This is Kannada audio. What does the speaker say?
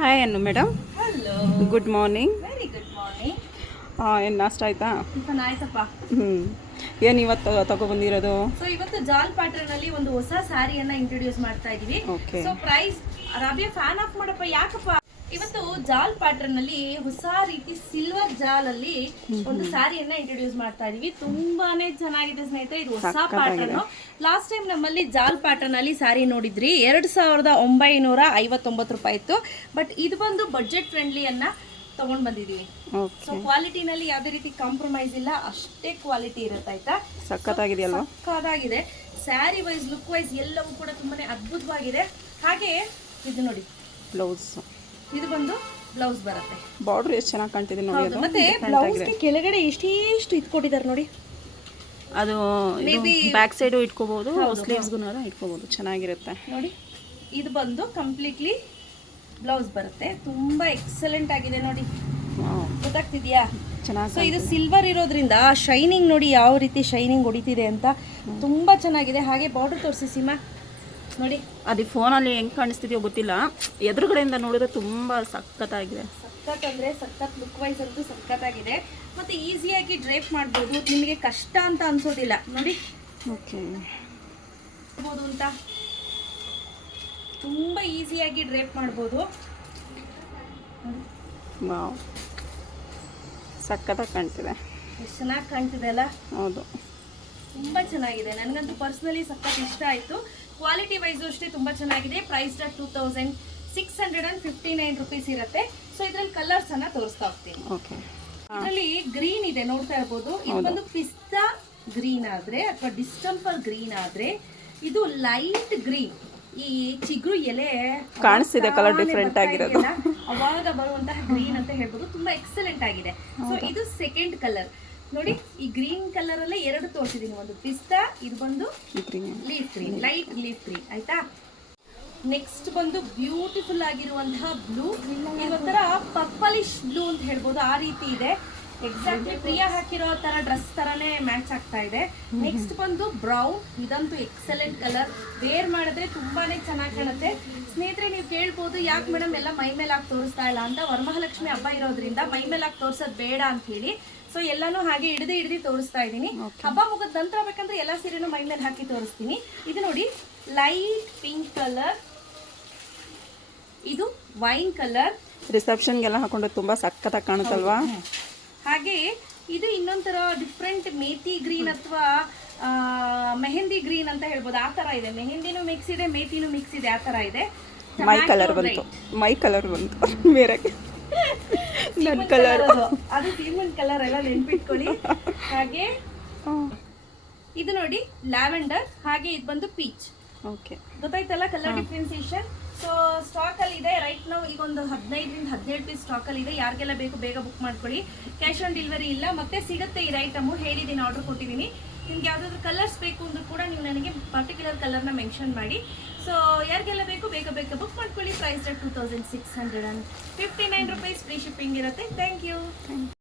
ಹಾಯ್ ಅನ್ನು madam. Hello, good morning. Very good morning. ಏನು ನಾಷ್ಟ ಆಯ್ತಾ? ಟಿಫನ್ ಆಯ್ತಪ್ಪ. ಏನು ಇವತ್ತು ತಗೊಬಂದಿರೋದು? ಸೊ ಇವತ್ತು ಜಾಲ್ ಪ್ಯಾಟರ್ನ್ ಅಲ್ಲಿ ಒಂದು ಹೊಸ ಸ್ಯಾರಿಯನ್ನ ಇಂಟ್ರೊಡ್ಯೂಸ್ ಮಾಡ್ತಾ ಇದೀವಿ. Okay. So price Rabiya fan off ಮಾಡಪ್ಪ. ಯಾಕಪ್ಪ? ಇವತ್ತು ಜಾಲ್ ಪ್ಯಾಟರ್ನ್ ಅಲ್ಲಿ ಹೊಸ ರೀತಿ ಸಿಲ್ವರ್ ಜಾಲ್ ಅಲ್ಲಿ ಒಂದು ಸ್ಯಾರಿಯನ್ನ ಇಂಟ್ರೊಡ್ಯೂಸ್ ಮಾಡ್ತಾ ಇದೀವಿ. ತುಂಬಾನೇ ಚೆನ್ನಾಗಿದೆ ಸ್ನೇಹಿತರೆ. ಇದು ಹೊಸ ಪ್ಯಾಟರ್ನ್. ಲಾಸ್ಟ್ ಟೈಮ್ ನಮ್ಮಲ್ಲಿ ಜಾಲ್ ಪ್ಯಾಟರ್ನ್ ಅಲ್ಲಿ ಸ್ಯಾರಿ ನೋಡಿದ್ರಿ, 2959 ರೂಪಾಯಿ ಇತ್ತು. ಬಟ್ ಇದು ಬಂದು ಬಡ್ಜೆಟ್ ಫ್ರೆಂಡ್ಲಿ ಅನ್ನ ತಗೊಂಡ್ ಬಂದಿದೀವಿ. ಸೊ ಕ್ವಾಲಿಟಿನಲ್ಲಿ ಯಾವುದೇ ರೀತಿ ಕಾಂಪ್ರಮೈಸ್ ಇಲ್ಲ, ಅಷ್ಟೇ ಕ್ವಾಲಿಟಿ ಇರುತ್ತೆ. ಆಯ್ತಾ? ಸಖತ್ತಾಗಿದೆಯಲ್ವಾ? ಸಖತ್ತಾಗಿದೆ. ಸ್ಯಾರಿ ವೈಸ್, ಲುಕ್ ವೈಸ್ ಎಲ್ಲವೂ ಕೂಡ ತುಂಬಾನೇ ಅದ್ಭುತವಾಗಿದೆ. ಹಾಗೆ ಇದು ನೋಡಿ, ಬ್ಲೌಸ್. ಇದು ಬಂದು ಬ್ಲೌಸ್ ಬರುತ್ತೆ. ಬಾರ್ಡರ್ ಎಷ್ಟು ಚೆನ್ನಾಗಿ ಕಾಣ್ತಿದೆ ನೋಡಿ. ಅದು ಮತ್ತೆ ಬ್ಲೌಸ್ಗೆ ಕೆಳಗಡೆ ಎಷ್ಟೆಷ್ಟು ಇಟ್ಕೊಟ್ಟಿದ್ದಾರೆ ನೋಡಿ. ಅದು ಬ್ಯಾಕ್ ಸೈಡು ಇಟ್ಕೋಬಹುದು, ಸ್ಲೀವ್ಸ್ಗೂ ಇಟ್ಕೋಬಹುದು, ಚೆನ್ನಾಗಿರುತ್ತೆ ನೋಡಿ. ಇದು ಬಂದು ಕಂಪ್ಲೀಟ್ಲಿ ಬ್ಲೌಸ್ ಬರುತ್ತೆ. ತುಂಬಾ ಎಕ್ಸಲೆಂಟ್ ಆಗಿದೆ ನೋಡಿ. ಗೊತ್ತಾಗ್ತಿದ್ಯಾ? ಚೆನ್ನಾಗಿ. ಸೊ ಇದು ಸಿಲ್ವರ್ ಇರೋದ್ರಿಂದ ಶೈನಿಂಗ್ ನೋಡಿ, ಯಾವ ರೀತಿ ಶೈನಿಂಗ್ ಹೊಡಿತಿದೆ ಅಂತ. ತುಂಬಾ ಚೆನ್ನಾಗಿದೆ. ಹಾಗೆ ಬಾರ್ಡರ್ ತೋರಿಸಿ ಸೀಮಾ ನೋಡಿ. ಅದು ಫೋನಲ್ಲಿ ಹೆಂಗೆ ಕಾಣಿಸ್ತಿದೆಯೋ ಗೊತ್ತಿಲ್ಲ, ಎದುರುಗಡೆಯಿಂದ ನೋಡಿದ್ರೆ ತುಂಬ ಸಖತ್ತಾಗಿದೆ. ಸಖತ್ ಅಂದರೆ ಸಖತ್, ಲುಕ್ ವೈಸ್ ಅಂತೂ ಸಖತ್ತಾಗಿದೆ. ಮತ್ತು ಈಸಿಯಾಗಿ ಡ್ರೇಪ್ ಮಾಡ್ಬೋದು, ನಿಮಗೆ ಕಷ್ಟ ಅಂತ ಅನ್ಸೋದಿಲ್ಲ ನೋಡಿ. ಓಕೆ, ಮಾಡ್ಬೋದು ಅಂತ ತುಂಬ ಈಸಿಯಾಗಿ ಡ್ರೇಪ್ ಮಾಡ್ಬೋದು. ವಾವ್, ಸಖತ್ತಾಗಿ ಕಾಣ್ತಿದೆ. ಎಷ್ಟು ಚೆನ್ನಾಗಿ ಕಾಣ್ತಿದೆ ಅಲ್ಲ? ಹೌದು, ತುಂಬ ಚೆನ್ನಾಗಿದೆ. ನನಗಂತೂ ಪರ್ಸ್ನಲಿ ಸಖತ್ ಇಷ್ಟ ಆಯಿತು. ಕ್ವಾಲಿಟಿ ವೈಸು ಅಷ್ಟೇ ತುಂಬ ಚೆನ್ನಾಗಿದೆ. ಪ್ರೈಸ್ 2659 ರುಪೀಸ್ ಇರುತ್ತೆ. ಸೊ ಇದರಲ್ಲಿ ಕಲರ್ಸ್ ಅನ್ನ ತೋರಿಸ್ತಾ ಹೋಗ್ತೀನಿ. ಓಕೆ, ಇದರಲ್ಲಿ ಗ್ರೀನ್ ಇದೆ, ನೋಡ್ತಾ ಇರ್ಬೋದು. ಇದು ಬಂದು ಪಿಸ್ತಾ ಗ್ರೀನ್ ಆದ್ರೆ ಅಥವಾ ಡಿಸ್ಟಂಪರ್ ಗ್ರೀನ್ ಆದ್ರೆ, ಇದು ಲೈಟ್ ಗ್ರೀನ್. ಈ ಚಿಗುರು ಎಲೆ ಕಾಣಿಸ್ತಿದೆ, ಕಲರ್ ಡಿಫ್ರೆಂಟ್ ಆಗಿರೋದು. ಅವಾಗ ಬರುವಂತಹ ಗ್ರೀನ್ ಅಂತ ಹೇಳ್ಬೋದು. ತುಂಬಾ ಎಕ್ಸಲೆಂಟ್ ಆಗಿದೆ. ಸೊ ಇದು ಸೆಕೆಂಡ್ ಕಲರ್ ನೋಡಿ. ಈ ಗ್ರೀನ್ ಕಲರ್ ಅಲ್ಲೇ ಎರಡು ತೋರಿಸಿದೀನಿ. ಒಂದು ಪಿಸ್ತಾ, ಇದು ಬಂದು leaf green, light leaf green. ಆಯ್ತಾ? ನೆಕ್ಸ್ಟ್ ಬಂದು ಬ್ಯೂಟಿಫುಲ್ ಆಗಿರುವಂತಹ ಬ್ಲೂ. ಇದೊಂಥರ ಪರ್ಪಲಿಶ್ ಬ್ಲೂ ಅಂತ ಹೇಳ್ಬೋದು, ಆ ರೀತಿ ಇದೆ. ಎಕ್ಸಾಕ್ಟ್ಲಿ ಪ್ರಿಯಾ ಹಾಕಿರೋ ತರ ಡ್ರೆಸ್ ತರಾನೇ ಮ್ಯಾಚ್ ಆಗ್ತಾ ಇದೆ. ನೆಕ್ಸ್ಟ್ ಬಂದು ಬ್ರೌನ್. ಇದಂತೂ ಎಕ್ಸಲೆಂಟ್ ಕಲರ್. ವೇರ್ ಮಾಡಿದ್ರೆ ತುಂಬಾನೇ ಚೆನ್ನಾಗಿ ಕಾಣುತ್ತೆ. ಸ್ನೇಹಿತರೆ, ನೀವು ಕೇಳ್ಬೋದು ಯಾಕೆ ಮೇಡಮ್ ಎಲ್ಲ ಮೈ ಮೇಲೆ ಹಾಕಿ ತೋರಿಸ್ತಾ ಇಲ್ಲ ಅಂತ. ವರಮಹಾಲಕ್ಷ್ಮಿ ಹಬ್ಬ ಇರೋದ್ರಿಂದ ಮೈ ಮೇಲೆ ಹಾಕಿ ತೋರ್ಸೋದು ಬೇಡ ಅಂತ ಹೇಳಿ ಸೊ ಎಲ್ಲಾನು ಹಾಗೆ ಹಿಡಿದು ತೋರಿಸ್ತಾ ಇದ್ದೀನಿ. ಹಬ್ಬ ಮುಗಿದ ನಂತರ ಬೇಕಂದ್ರೆ ಎಲ್ಲ ಸೀರೆನೂ ಮೈ ಮೇಲೆ ಹಾಕಿ ತೋರಿಸ್ತೀನಿ. ಇದು ನೋಡಿ, ಲೈಟ್ ಪಿಂಕ್ ಕಲರ್, ಇದು ವೈನ್ ಕಲರ್. ರಿಸೆಪ್ಷನ್ಗೆಲ್ಲ ಹಾಕೊಂಡ್ರೆ ತುಂಬಾ ಸಖತ್ತಾಗಿ ಕಾಣುತ್ತಲ್ವಾ? ಹಾಗೆ ಇದು ಇನ್ನೊಂಥರ ಡಿಫ್ರೆಂಟ್ ಮೇಥಿ ಗ್ರೀನ್ ಅಥವಾ ಮೆಹಂದಿ ಗ್ರೀನ್ ಅಂತ ಹೇಳ್ಬೋದು. ಆ ತರ ಇದೆ. ಮೆಹಂದಿನೂ ಮಿಕ್ಸ್ ಇದೆ, ಮೇಥಿನೂ ಮಿಕ್ಸ್ ಇದೆ, ಆ ತರ ಇದೆ. ಮೈ ಕಲರ್ ಬಂತು ಬೇರೆ ನನ್ನ ಕಲರ್. ಅದು ಸೀಮನ್ ಕಲರ್ ಎಲ್ಲ ನೆನ್ಪಿಟ್ಕೊಳ್ಳಿ. ಹಾಗೆ ಇದು ನೋಡಿ ಲ್ಯಾವೆಂಡರ್. ಹಾಗೆ ಇದು ಬಂದು ಪೀಚ್. ಓಕೆ, ಗೊತ್ತಾಯ್ತಲ್ಲ ಕಲರ್ ಡಿಫ್ರೆನ್ಸಿಯೇಷನ್. ಸೊ ಸ್ಟಾಕ್ ಅಲ್ಲಿ ಇದೆ ರೈಟ್ ನಾವು. ಈಗ ಒಂದು 15-17 ಪೀಸ್ ಸ್ಟಾಕ್ ಅಲ್ಲಿ ಇದೆ. ಯಾರಿಗೆಲ್ಲ ಬೇಕು ಬೇಗ ಬುಕ್ ಮಾಡ್ಕೊಳ್ಳಿ. ಕ್ಯಾಶ್ ಆನ್ ಡೆಲಿವರಿ ಇಲ್ಲ. ಮತ್ತೆ ಸಿಗುತ್ತೆ ಈ ಐಟಮು. ಹೇಳಿದ್ದೀನಿ, ಆರ್ಡರ್ ಕೊಟ್ಟಿದ್ದೀನಿ. ನಿಮ್ಗೆ ಯಾವುದಾದ್ರು ಕಲರ್ಸ್ ಬೇಕು ಅಂದ್ರೂ ಕೂಡ ನೀವು ನನಗೆ ಪರ್ಟಿಕ್ಯುಲರ್ ಕಲರ್ನ ಮೆನ್ಷನ್ ಮಾಡಿ. ಸೊ ಯಾರಿಗೆಲ್ಲ ಬೇಕು ಬೇಗ ಬುಕ್ ಮಾಡ್ಕೊಳ್ಳಿ. Price 2659 rupees. ಫ್ರೀ ಶಿಪ್ಪಿಂಗ್ ಇರುತ್ತೆ. Thank you.